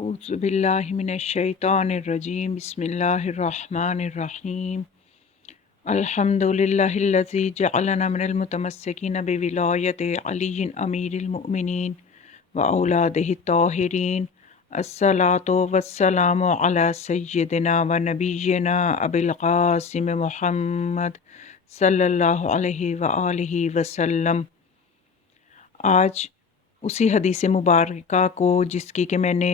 أعوذ بالله من الشيطان الرجيم بسم الله الرحمن الرحيم الحمد لله الذي جعلنا من المتمسكين بولاية علي أمير المؤمنين وأولاده الطاهرين الصلاة والسلام على سيدنا ونبينا أبي القاسم محمد صلی اللہ علیہ وآلہ وسلم۔ آج اسی حدیث مبارکہ کو جس کی کہ میں نے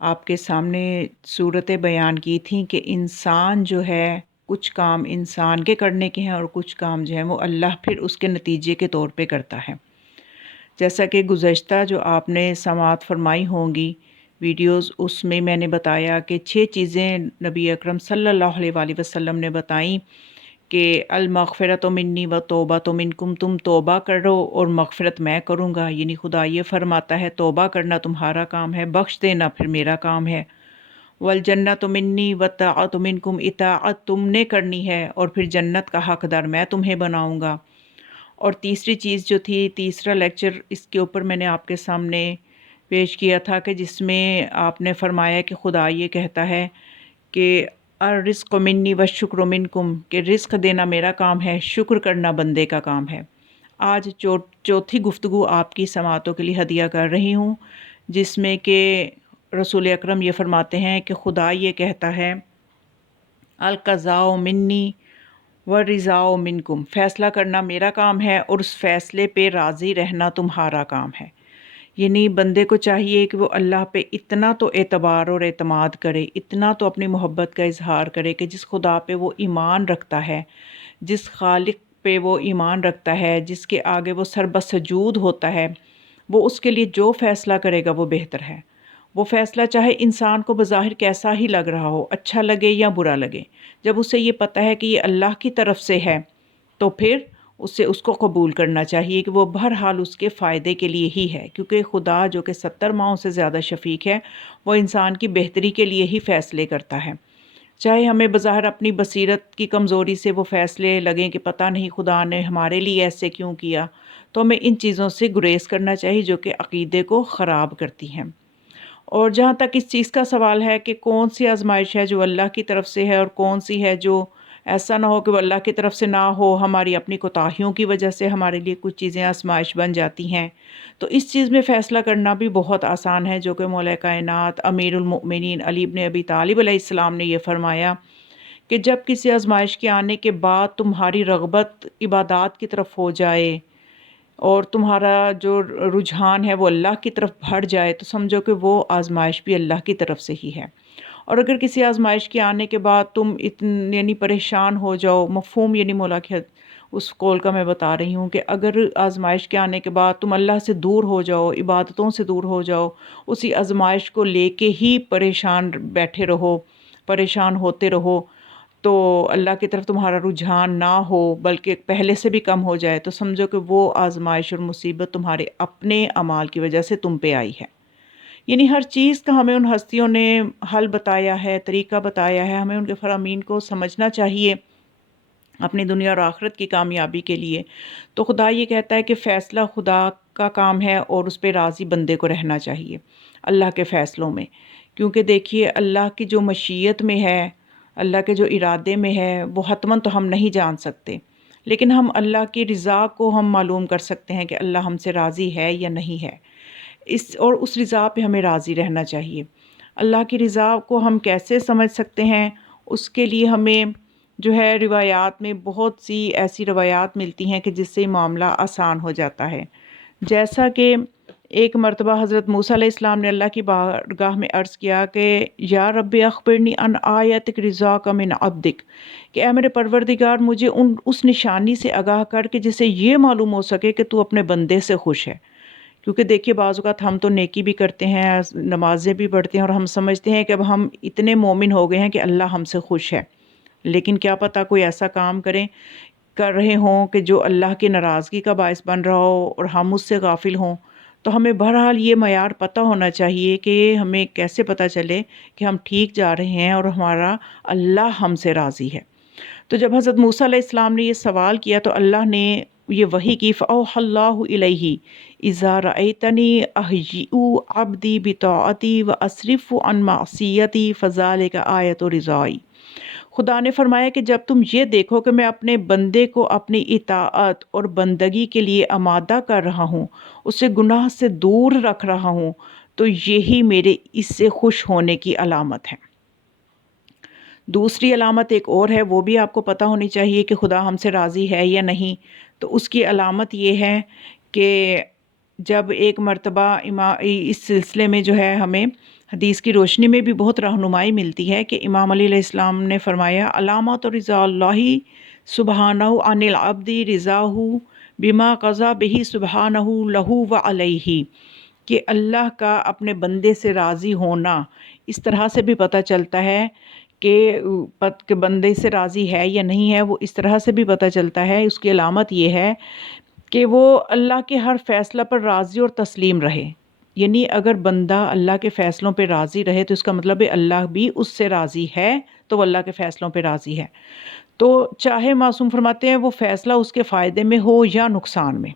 آپ کے سامنے صورتیں بیان کی تھیں کہ انسان جو ہے کچھ کام انسان کے کرنے کے ہیں اور کچھ کام جو ہیں وہ اللہ پھر اس کے نتیجے کے طور پہ کرتا ہے۔ جیسا کہ گزشتہ جو آپ نے سماعت فرمائی ہوں گی ویڈیوز، اس میں نے بتایا کہ 6 چیزیں نبی اکرم صلی اللہ علیہ وآلہ وسلم نے بتائیں کہ المغفرت منی و توبہ منکم، تم توبہ کرو اور مغفرت میں کروں گا، یعنی خدا یہ فرماتا ہے توبہ کرنا تمہارا کام ہے، بخش دینا پھر میرا کام ہے۔ والجنت منی و طاعت منکم، اطاعت تم نے کرنی ہے اور پھر جنت کا حقدار میں تمہیں بناؤں گا۔ اور تیسری چیز جو تھی، تیسرا لیکچر اس کے اوپر میں نے آپ کے سامنے پیش کیا تھا کہ جس میں آپ نے فرمایا کہ خدا یہ کہتا ہے کہ الرزق منی والشکر منکم، کہ رزق دینا میرا کام ہے، شکر کرنا بندے کا کام ہے۔ آج چوتھی گفتگو آپ کی سماعتوں کے لیے ہدیہ کر رہی ہوں، جس میں کہ رسول اکرم یہ فرماتے ہیں کہ خدا یہ کہتا ہے القضاء منی والرضا منکم، فیصلہ کرنا میرا کام ہے اور اس فیصلے پہ راضی رہنا تمہارا کام ہے۔ یعنی بندے کو چاہیے کہ وہ اللہ پہ اتنا تو اعتبار اور اعتماد کرے، اتنا تو اپنی محبت کا اظہار کرے کہ جس خدا پہ وہ ایمان رکھتا ہے، جس خالق پہ وہ ایمان رکھتا ہے، جس کے آگے وہ سر بسجود ہوتا ہے، وہ اس کے لیے جو فیصلہ کرے گا وہ بہتر ہے۔ وہ فیصلہ چاہے انسان کو بظاہر کیسا ہی لگ رہا ہو، اچھا لگے یا برا لگے، جب اسے یہ پتہ ہے کہ یہ اللہ کی طرف سے ہے تو پھر اسے اس کو قبول کرنا چاہیے کہ وہ بہرحال اس کے فائدے کے لیے ہی ہے، کیونکہ خدا جو کہ 70 ماؤں سے زیادہ شفیق ہے، وہ انسان کی بہتری کے لیے ہی فیصلے کرتا ہے۔ چاہے ہمیں بظاہر اپنی بصیرت کی کمزوری سے وہ فیصلے لگیں کہ پتہ نہیں خدا نے ہمارے لیے ایسے کیوں کیا، تو ہمیں ان چیزوں سے گریز کرنا چاہیے جو کہ عقیدے کو خراب کرتی ہیں۔ اور جہاں تک اس چیز کا سوال ہے کہ کون سی آزمائش ہے جو اللہ کی طرف سے ہے اور کون سی ہے جو ایسا نہ ہو کہ وہ اللہ کی طرف سے نہ ہو، ہماری اپنی کوتاہیوں کی وجہ سے ہمارے لیے کچھ چیزیں آزمائش بن جاتی ہیں، تو اس چیز میں فیصلہ کرنا بھی بہت آسان ہے، جو کہ مولا کائنات امیر المؤمنین علی بن ابی طالب علیہ السلام نے یہ فرمایا کہ جب کسی آزمائش کے آنے کے بعد تمہاری رغبت عبادات کی طرف ہو جائے اور تمہارا جو رجحان ہے وہ اللہ کی طرف بڑھ جائے، تو سمجھو کہ وہ آزمائش بھی اللہ کی طرف سے ہی ہے۔ اور اگر کسی آزمائش کے آنے کے بعد تم یعنی پریشان ہو جاؤ، مفہوم یعنی مولا کے اس قول کا میں بتا رہی ہوں کہ اگر آزمائش کے آنے کے بعد تم اللہ سے دور ہو جاؤ، عبادتوں سے دور ہو جاؤ، اسی آزمائش کو لے کے ہی پریشان بیٹھے رہو، پریشان ہوتے رہو، تو اللہ کی طرف تمہارا رجحان نہ ہو بلکہ پہلے سے بھی کم ہو جائے، تو سمجھو کہ وہ آزمائش اور مصیبت تمہارے اپنے اعمال کی وجہ سے تم پہ آئی ہے۔ یعنی ہر چیز کا ہمیں ان ہستیوں نے حل بتایا ہے، طریقہ بتایا ہے، ہمیں ان کے فرامین کو سمجھنا چاہیے اپنی دنیا اور آخرت کی کامیابی کے لیے۔ تو خدا یہ کہتا ہے کہ فیصلہ خدا کا کام ہے اور اس پہ راضی بندے کو رہنا چاہیے اللہ کے فیصلوں میں، کیونکہ دیکھیے اللہ کی جو مشیت میں ہے، اللہ کے جو ارادے میں ہے، وہ حتماً تو ہم نہیں جان سکتے، لیکن ہم اللہ کی رضا کو ہم معلوم کر سکتے ہیں کہ اللہ ہم سے راضی ہے یا نہیں ہے، اور اس رضا پہ ہمیں راضی رہنا چاہیے۔ اللہ کی رضا کو ہم کیسے سمجھ سکتے ہیں؟ اس کے لیے ہمیں جو ہے روایات میں بہت سی ایسی روایات ملتی ہیں کہ جس سے معاملہ آسان ہو جاتا ہے۔ جیسا کہ ایک مرتبہ حضرت موسیٰ علیہ السلام نے اللہ کی بارگاہ میں عرض کیا کہ یا رب اخبرنی ان آیتک رضاک من عبدک، کہ اے میرے پروردگار مجھے اس نشانی سے آگاہ کر کہ جسے یہ معلوم ہو سکے کہ تو اپنے بندے سے خوش ہے۔ کیونکہ دیکھیے بعض اوقات ہم تو نیکی بھی کرتے ہیں، نمازیں بھی پڑھتے ہیں اور ہم سمجھتے ہیں کہ اب ہم اتنے مومن ہو گئے ہیں کہ اللہ ہم سے خوش ہے، لیکن کیا پتہ کوئی ایسا کام کر رہے ہوں کہ جو اللہ کی ناراضگی کا باعث بن رہا ہو اور ہم اس سے غافل ہوں۔ تو ہمیں بہرحال یہ معیار پتہ ہونا چاہیے کہ ہمیں کیسے پتہ چلے کہ ہم ٹھیک جا رہے ہیں اور ہمارا اللہ ہم سے راضی ہے۔ تو جب حضرت موسیٰ علیہ السلام نے یہ سوال کیا تو اللہ نے یہ وحی کی، فَأَوْحَى اللَّهُ إِلَيْهِ إِذَا رَأَيْتَنِي أَهْجِئُ عَبْدِي بِطَاعَتِي وَأَصْرِفُ عَنْ مَعْصِيَتِي فَذَلِكَ آیَةُ رِضَائِي۔ خدا نے فرمایا کہ جب تم یہ دیکھو کہ میں اپنے بندے کو اپنی اطاعت اور بندگی کے لیے آمادہ کر رہا ہوں، اسے گناہ سے دور رکھ رہا ہوں، تو یہی میرے اس سے خوش ہونے کی علامت ہے۔ دوسری علامت ایک اور ہے، وہ بھی آپ کو پتہ ہونی چاہیے کہ خدا ہم سے راضی ہے یا نہیں۔ تو اس کی علامت یہ ہے کہ جب ایک مرتبہ اس سلسلے میں جو ہے ہمیں حدیث کی روشنی میں بھی بہت رہنمائی ملتی ہے کہ امام علی علیہ السلام نے فرمایا، علامت رضا اللہ سبحانہ عن العبد رضاہ بما قضا بہ سبحانہ لہ و علیہ، کہ اللہ کا اپنے بندے سے راضی ہونا اس طرح سے بھی پتہ چلتا ہے کہ بندے سے راضی ہے یا نہیں ہے، وہ اس طرح سے بھی پتہ چلتا ہے، اس کی علامت یہ ہے کہ وہ اللہ کے ہر فیصلہ پر راضی اور تسلیم رہے۔ یعنی اگر بندہ اللہ کے فیصلوں پہ راضی رہے تو اس کا مطلب ہے اللہ بھی اس سے راضی ہے، تو وہ اللہ کے فیصلوں پہ راضی ہے، تو چاہے معصوم فرماتے ہیں وہ فیصلہ اس کے فائدے میں ہو یا نقصان میں،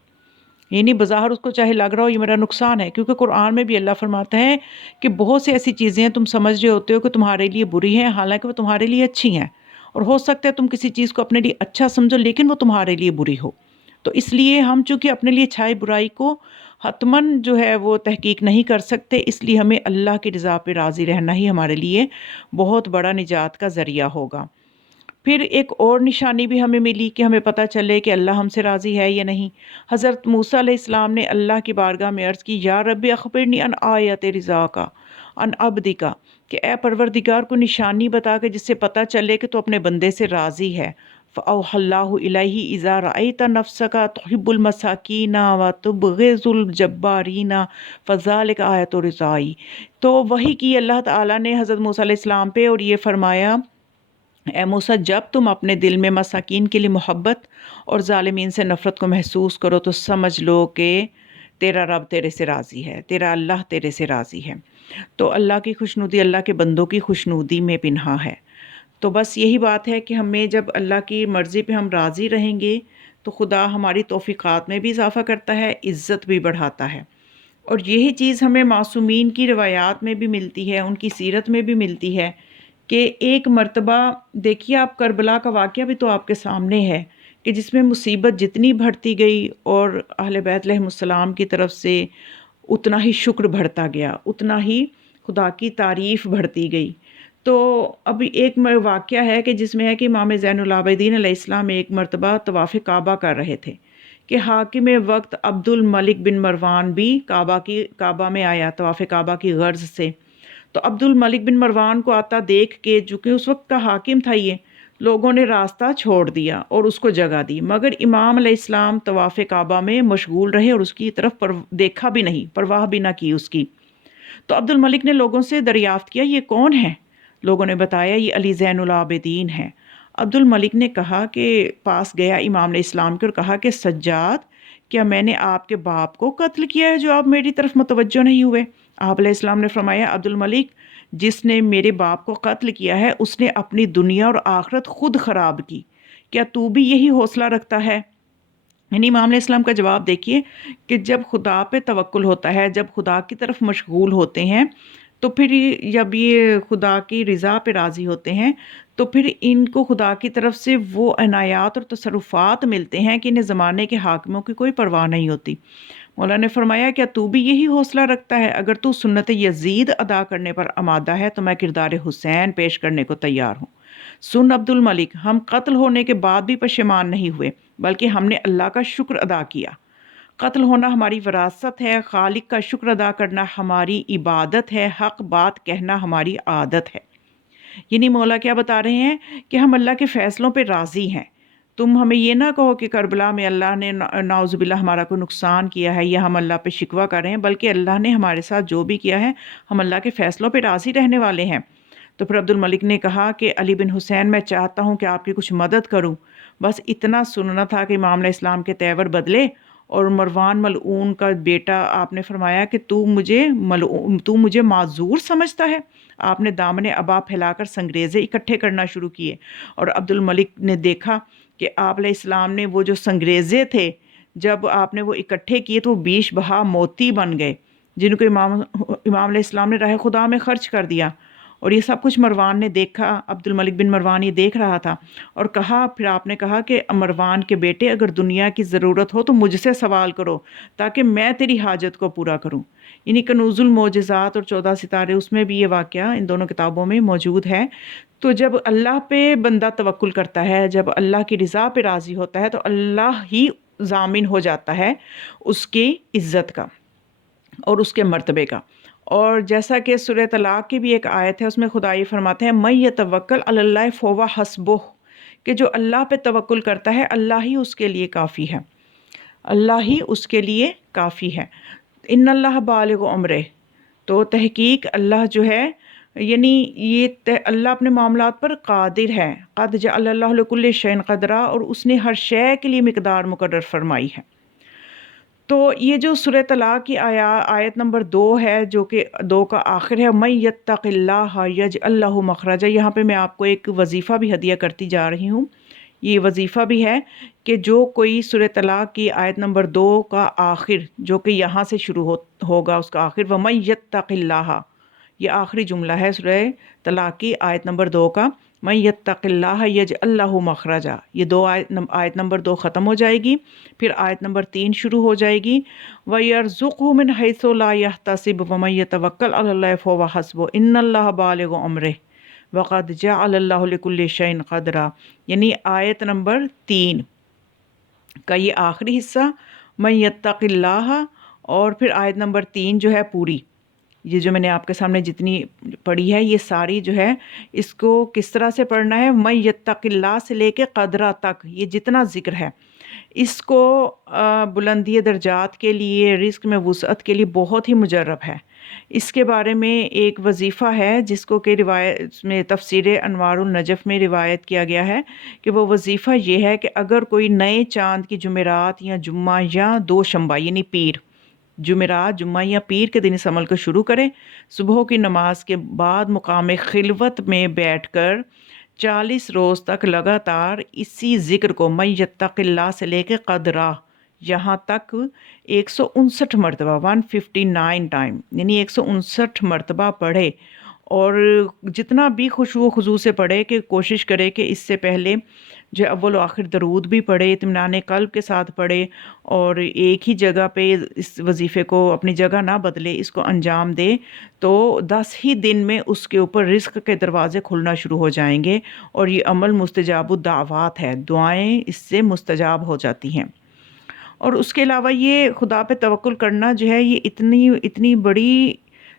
یعنی بظاہر اس کو چاہے لگ رہا ہو یہ میرا نقصان ہے، کیونکہ قرآن میں بھی اللہ فرماتا ہے کہ بہت سی ایسی چیزیں ہیں تم سمجھ رہے ہوتے ہو کہ تمہارے لیے بری ہیں، حالانکہ وہ تمہارے لیے اچھی ہیں، اور ہو سکتا ہے تم کسی چیز کو اپنے لیے اچھا سمجھو لیکن وہ تمہارے لیے بری ہو۔ تو اس لیے ہم چونکہ اپنے لیے اچھائی برائی کو حتماً جو ہے وہ تحقیق نہیں کر سکتے، اس لیے ہمیں اللہ کی رضا پہ راضی رہنا ہی ہمارے لیے بہت بڑا نجات کا ذریعہ ہوگا۔ پھر ایک اور نشانی بھی ہمیں ملی کہ ہمیں پتہ چلے کہ اللہ ہم سے راضی ہے یا نہیں۔ حضرت موسیٰ علیہ السلام نے اللہ کی بارگاہ میں عرض کی، یا رب اخبرنی ان آیت رضا کا ان عبدی کا، کہ اے پروردگار کو نشانی بتا کہ جس سے پتہ چلے کہ تو اپنے بندے سے راضی ہے۔ فَأَوْحَى اللَّهُ إِلَيْهِ إِذَا رَأَيْتَ نَفْسَكَ تُحِبُّ الْمَسَاكِينَ وَتُبْغِضُ الْجَبَّارِينَ فَذَلِكَ آیَةُ رِضَائِي۔ تو وحی کی اللہ تعالیٰ نے حضرت موسیٰ علیہ السلام پہ اور یہ فرمایا، اے موسیٰ جب تم اپنے دل میں مساکین کے لیے محبت اور ظالمین سے نفرت کو محسوس کرو تو سمجھ لو کہ تیرا رب تیرے سے راضی ہے، تیرا اللہ تیرے سے راضی ہے۔ تو اللہ کی خوشنودی اللہ کے بندوں کی خوشنودی میں پنہاں ہے۔ تو بس یہی بات ہے کہ ہمیں جب اللہ کی مرضی پہ ہم راضی رہیں گے تو خدا ہماری توفیقات میں بھی اضافہ کرتا ہے، عزت بھی بڑھاتا ہے، اور یہی چیز ہمیں معصومین کی روایات میں بھی ملتی ہے، ان کی سیرت میں بھی ملتی ہے کہ ایک مرتبہ دیکھیے آپ کربلا کا واقعہ بھی تو آپ کے سامنے ہے کہ جس میں مصیبت جتنی بڑھتی گئی اور اہل بیت علیہم السلام کی طرف سے اتنا ہی شکر بڑھتا گیا، اتنا ہی خدا کی تعریف بڑھتی گئی۔ تو اب ایک واقعہ ہے کہ جس میں ہے کہ امام زین العابدین علیہ السلام ایک مرتبہ طواف کعبہ کر رہے تھے کہ حاکم وقت عبد الملک بن مروان بھی کعبہ میں آیا طواف کعبہ کی غرض سے۔ تو عبد الملک بن مروان کو آتا دیکھ کے، چونکہ اس وقت کا حاکم تھا، یہ لوگوں نے راستہ چھوڑ دیا اور اس کو جگہ دی، مگر امام علیہ السلام طواف کعبہ میں مشغول رہے اور اس کی طرف دیکھا بھی نہیں، پرواہ بھی نہ کی اس کی۔ تو عبد الملک نے لوگوں سے دریافت کیا یہ کون ہے؟ لوگوں نے بتایا یہ علی زین العابدین ہے۔ عبد الملک نے کہا کہ پاس گیا امام علیہ السلام کے اور کہا کہ سجاد، کیا میں نے آپ کے باپ کو قتل کیا ہے جو آپ میری طرف متوجہ نہیں ہوئے؟ آپ علیہ السلام نے فرمایا، عبد الملک، جس نے میرے باپ کو قتل کیا ہے اس نے اپنی دنیا اور آخرت خود خراب کی، کیا تو بھی یہی حوصلہ رکھتا ہے؟ یعنی امام علیہ السلام کا جواب دیکھیے کہ جب خدا پہ توکل ہوتا ہے، جب خدا کی طرف مشغول ہوتے ہیں، تو پھر جب یہ خدا کی رضا پہ راضی ہوتے ہیں تو پھر ان کو خدا کی طرف سے وہ عنایات اور تصرفات ملتے ہیں کہ انہیں زمانے کے حاکموں کی کوئی پرواہ نہیں ہوتی۔ مولا نے فرمایا، کیا تو بھی یہی حوصلہ رکھتا ہے؟ اگر تو سنت یزید ادا کرنے پر آمادہ ہے تو میں کردار حسین پیش کرنے کو تیار ہوں۔ سن عبد الملک، ہم قتل ہونے کے بعد بھی پشیمان نہیں ہوئے، بلکہ ہم نے اللہ کا شکر ادا کیا۔ قتل ہونا ہماری وراثت ہے، خالق کا شکر ادا کرنا ہماری عبادت ہے، حق بات کہنا ہماری عادت ہے۔ یعنی مولا کیا بتا رہے ہیں کہ ہم اللہ کے فیصلوں پہ راضی ہیں۔ تم ہمیں یہ نہ کہو کہ کربلا میں اللہ نے نعوذ باللہ ہمارا کوئی نقصان کیا ہے یا ہم اللہ پہ شکوہ کر رہے ہیں، بلکہ اللہ نے ہمارے ساتھ جو بھی کیا ہے ہم اللہ کے فیصلوں پہ راضی رہنے والے ہیں۔ تو پھر عبد الملک نے کہا کہ علی بن حسین، میں چاہتا ہوں کہ آپ کی کچھ مدد کروں۔ بس اتنا سننا تھا کہ امام علیہ السلام کے تیور بدلے اور مروان ملعون کا بیٹا، آپ نے فرمایا کہ تو مجھے معذور سمجھتا ہے؟ آپ نے دامن ابا پھیلا کر سنگریزے اکٹھے کرنا شروع کیے، اور عبد الملک نے دیکھا کہ آپ علیہ السلام نے وہ جو سنگریزے تھے جب آپ نے وہ اکٹھے کیے تو وہ 20 بہا موتی بن گئے، جن کو امام علیہ السلام نے راہ خدا میں خرچ کر دیا۔ اور یہ سب کچھ مروان نے دیکھا، عبد الملک بن مروان یہ دیکھ رہا تھا، اور کہا، پھر آپ نے کہا کہ مروان کے بیٹے، اگر دنیا کی ضرورت ہو تو مجھ سے سوال کرو تاکہ میں تیری حاجت کو پورا کروں۔ یعنی کنوز المعجزات اور 14 ستارے، اس میں بھی یہ واقعہ ان دونوں کتابوں میں موجود ہے۔ تو جب اللہ پہ بندہ توکل کرتا ہے، جب اللہ کی رضا پہ راضی ہوتا ہے، تو اللہ ہی ضامن ہو جاتا ہے اس کی عزت کا اور اس کے مرتبے کا۔ اور جیسا کہ سورہ طلاق کی بھی ایک آیت ہے، اس میں خدا یہ فرماتے ہیں مَن یتوکل علی اللہ فہو حسبہ، کہ جو اللہ پہ توکل کرتا ہے اللہ ہی اس کے لیے کافی ہے، اللہ ہی اس کے لیے کافی ہے۔ ان اللہ بالغ امرہ، تو تحقیق اللہ جو ہے، یعنی یہ اللہ اپنے معاملات پر قادر ہے۔ قد جعل اللہ لکل شیء قدرا، اور اس نے ہر شے کے لیے مقدار مقرر فرمائی ہے۔ تو یہ جو سورہ طلاق کی آیت نمبر 2 ہے، جو کہ 2 کا آخر ہے، مَن یتق اللہ یجعل لہ مخرجا، یہاں پہ میں آپ کو ایک وظیفہ بھی ہدیہ کرتی جا رہی ہوں۔ یہ وظیفہ بھی ہے کہ جو کوئی سورہ طلاق کی آیت نمبر 2 کا آخر، جو کہ یہاں سے شروع ہوگا اس کا آخر، وَمَن یتق اللہ، یہ آخری جملہ ہے سورہ طلاق کی آیت نمبر 2 کا، مَن یتق اللہ یجعل لہ مخرجا۔ یہ آیت نمبر 2 ختم ہو جائے گی، پھر آیت نمبر 3 شروع ہو جائے گی، وَيَرْزُقْهُ مِنْ حَيْثُ لَا يَحْتَسِبُ وَمَن يَتَوَكَّلْ عَلَى اللَّهِ فَهُوَ حَسْبُهُ إِنَّ اللَّهَ بَالِغُ أَمْرِهِ وَقَدْ جَعَلَ اللَّهُ لِكُلِّ شَيْءٍ قَدْرًا۔ یعنی آیت نمبر 3 کا یہ آخری حصہ، مَن یتق اللہ، اور پھر آیت نمبر 3 جو ہے پوری، یہ جو میں نے آپ کے سامنے جتنی پڑھی ہے یہ ساری جو ہے، اس کو کس طرح سے پڑھنا ہے، مَن یتق اللہ سے لے کے قدرہ تک، یہ جتنا ذکر ہے، اس کو بلندی درجات کے لیے، رزق میں وسعت کے لیے بہت ہی مجرب ہے۔ اس کے بارے میں ایک وظیفہ ہے جس کو کہ روایت میں تفسیر انوار النجف میں روایت کیا گیا ہے کہ وہ وظیفہ یہ ہے کہ اگر کوئی نئے چاند کی جمعرات یا جمعہ یا دوشنبہ یعنی پیر، جمعرات، جمعہ یا پیر کے دن اس عمل کو شروع کرے، صبح کی نماز کے بعد مقام خلوت میں بیٹھ کر 40 روز تک لگاتار اسی ذکر کو، مَن یتق اللہ سے لے کے قدرہ، یہاں تک 159 مرتبہ، 159 ٹائم، یعنی 159 مرتبہ پڑھے، اور جتنا بھی خشوع و خضوع سے پڑھے، کہ کوشش کرے کہ اس سے پہلے جو اول و آخر درود بھی پڑھے، اطمینان قلب کے ساتھ پڑھے، اور ایک ہی جگہ پہ اس وظیفے کو اپنی جگہ نہ بدلے، اس کو انجام دے، تو 10 ہی دن میں اس کے اوپر رزق کے دروازے کھلنا شروع ہو جائیں گے، اور یہ عمل مستجاب الدعوات ہے، دعائیں اس سے مستجاب ہو جاتی ہیں۔ اور اس کے علاوہ یہ خدا پہ توکل کرنا جو ہے، یہ اتنی بڑی،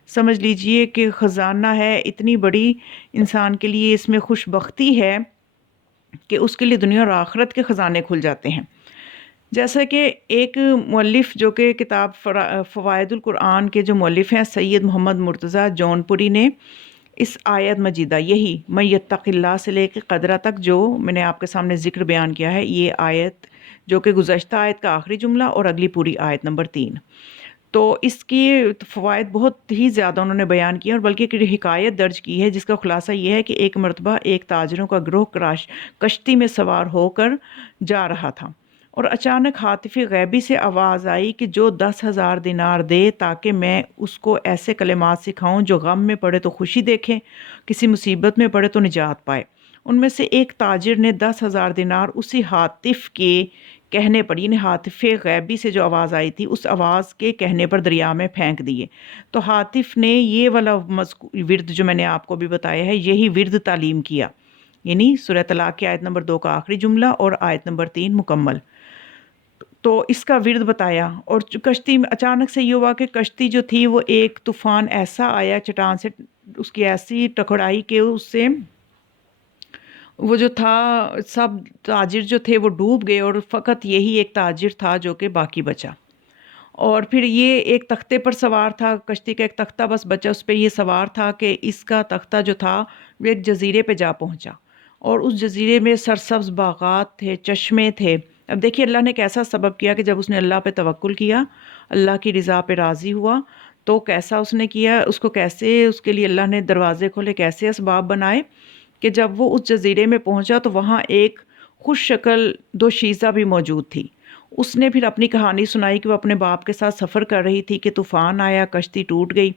سمجھ لیجئے کہ خزانہ ہے، اتنی بڑی انسان کے لیے اس میں خوش بختی ہے کہ اس کے لیے دنیا اور آخرت کے خزانے کھل جاتے ہیں۔ جیسا کہ ایک مؤلف جو کہ کتاب فوائد القرآن کے جو مؤلف ہیں سید محمد مرتضیٰ جونپوری نے اس آیت مجیدہ، یہی مَن یتق اللہ سے لے کے قدرہ تک جو میں نے آپ کے سامنے ذکر بیان کیا ہے، یہ آیت جو کہ گزشتہ آیت کا آخری جملہ اور اگلی پوری آیت نمبر 3، تو اس کی فوائد بہت ہی زیادہ انہوں نے بیان کیا، اور بلکہ ایک حکایت درج کی ہے جس کا خلاصہ یہ ہے کہ ایک مرتبہ ایک تاجروں کا گروہ کشتی میں سوار ہو کر جا رہا تھا، اور اچانک ہاتف غیبی سے آواز آئی کہ جو 10,000 دینار دے تاکہ میں اس کو ایسے کلمات سکھاؤں جو غم میں پڑے تو خوشی دیکھے، کسی مصیبت میں پڑے تو نجات پائے۔ ان میں سے ایک تاجر نے 10,000 دینار اسی ہاتف کے کہنے پر، یعنی ہاتف غیبی سے جو آواز آئی تھی اس آواز کے کہنے پر دریا میں پھینک دیے، تو ہاتف نے یہ والا ورد جو میں نے آپ کو بھی بتایا ہے، یہی ورد تعلیم کیا، یعنی سورہ طلاق کی آیت نمبر 2 کا آخری جملہ اور آیت نمبر 3 مکمل، تو اس کا ورد بتایا۔ اور کشتی میں اچانک سے یہ ہوا کہ کشتی جو تھی وہ ایک طوفان ایسا آیا، چٹان سے اس کی ایسی ٹکرائی کہ اس سے وہ جو تھا، سب تاجر جو تھے وہ ڈوب گئے، اور فقط یہی ایک تاجر تھا جو کہ باقی بچا۔ اور پھر یہ ایک تختے پر سوار تھا، کشتی کا ایک تختہ بس بچا، اس پہ یہ سوار تھا کہ اس کا تختہ جو تھا وہ ایک جزیرے پہ جا پہنچا، اور اس جزیرے میں سرسبز باغات تھے، چشمے تھے۔ اب دیکھیے اللہ نے کیسا سبب کیا کہ جب اس نے اللہ پہ توکل کیا، اللہ کی رضا پہ راضی ہوا، تو کیسا اس نے کیا، اس کو کیسے اس کے لیے اللہ نے دروازے کھولے، کیسے اسباب بنائے کہ جب وہ اس جزیرے میں پہنچا تو وہاں ایک خوش شکل دوشیزہ بھی موجود تھی، اس نے پھر اپنی کہانی سنائی کہ وہ اپنے باپ کے ساتھ سفر کر رہی تھی کہ طوفان آیا، کشتی ٹوٹ گئی،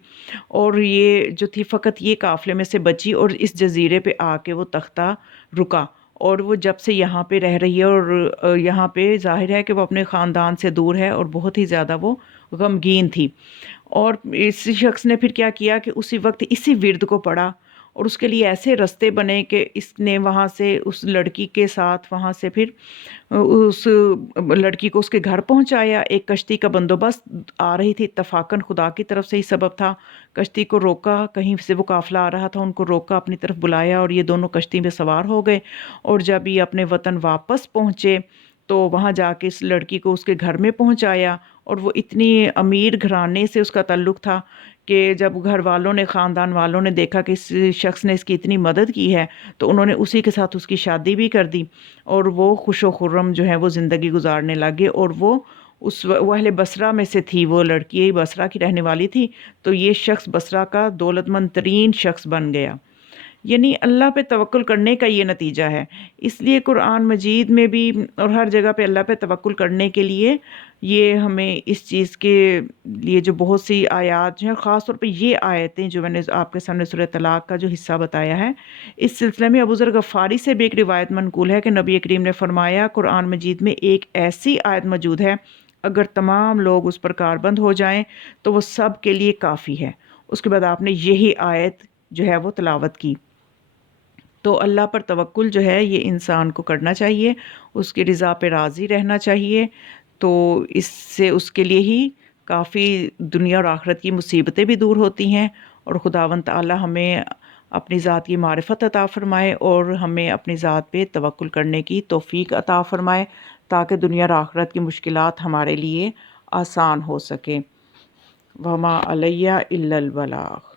اور یہ جو تھی فقط یہ قافلے میں سے بچی اور اس جزیرے پہ آ کے وہ تختہ رکا، اور وہ جب سے یہاں پہ رہ رہی ہے، اور یہاں پہ ظاہر ہے کہ وہ اپنے خاندان سے دور ہے اور بہت ہی زیادہ وہ غمگین تھی۔ اور اس شخص نے پھر کیا کیا کہ اسی وقت اسی ورد کو پڑھا، اور اس کے لیے ایسے رستے بنے کہ اس نے وہاں سے اس لڑکی کے ساتھ وہاں سے پھر اس لڑکی کو اس کے گھر پہنچایا۔ ایک کشتی کا بندوبست آ رہی تھی، اتفاقاً خدا کی طرف سے ہی سبب تھا، کشتی کو روکا، کہیں سے وہ قافلہ آ رہا تھا، ان کو روکا، اپنی طرف بلایا، اور یہ دونوں کشتی میں سوار ہو گئے، اور جب یہ اپنے وطن واپس پہنچے تو وہاں جا کے اس لڑکی کو اس کے گھر میں پہنچایا، اور وہ اتنی امیر گھرانے سے اس کا تعلق تھا کہ جب گھر والوں نے، خاندان والوں نے دیکھا کہ اس شخص نے اس کی اتنی مدد کی ہے، تو انہوں نے اسی کے ساتھ اس کی شادی بھی کر دی، اور وہ خوش و خرم جو ہے وہ زندگی گزارنے لگے۔ اور وہ اہل بصرہ میں سے تھی، وہ لڑکی بصرہ کی رہنے والی تھی، تو یہ شخص بصرہ کا دولت مند ترین شخص بن گیا۔ یعنی اللہ پہ توکل کرنے کا یہ نتیجہ ہے۔ اس لیے قرآن مجید میں بھی اور ہر جگہ پہ اللہ پہ توکل کرنے کے لیے یہ ہمیں اس چیز کے لیے جو بہت سی آیات جو ہیں، خاص طور پہ یہ آیتیں جو میں نے آپ کے سامنے سورہ طلاق کا جو حصہ بتایا ہے، اس سلسلے میں ابو ذر غفاری سے بھی ایک روایت منقول ہے کہ نبی کریم نے فرمایا، قرآن مجید میں ایک ایسی آیت موجود ہے، اگر تمام لوگ اس پر کاربند ہو جائیں تو وہ سب کے لیے کافی ہے۔ اس کے بعد آپ نے یہی آیت جو ہے وہ تلاوت کی۔ تو اللہ پر توکل جو ہے یہ انسان کو کرنا چاہیے، اس کی رضا پہ راضی رہنا چاہیے، تو اس سے اس کے لیے ہی کافی دنیا اور آخرت کی مصیبتیں بھی دور ہوتی ہیں، اور خداوند تعالی ہمیں اپنی ذات کی معرفت عطا فرمائے اور ہمیں اپنی ذات پہ توکل کرنے کی توفیق عطا فرمائے، تاکہ دنیا اور آخرت کی مشکلات ہمارے لیے آسان ہو سکے۔ وما علیہ الا البلاغ۔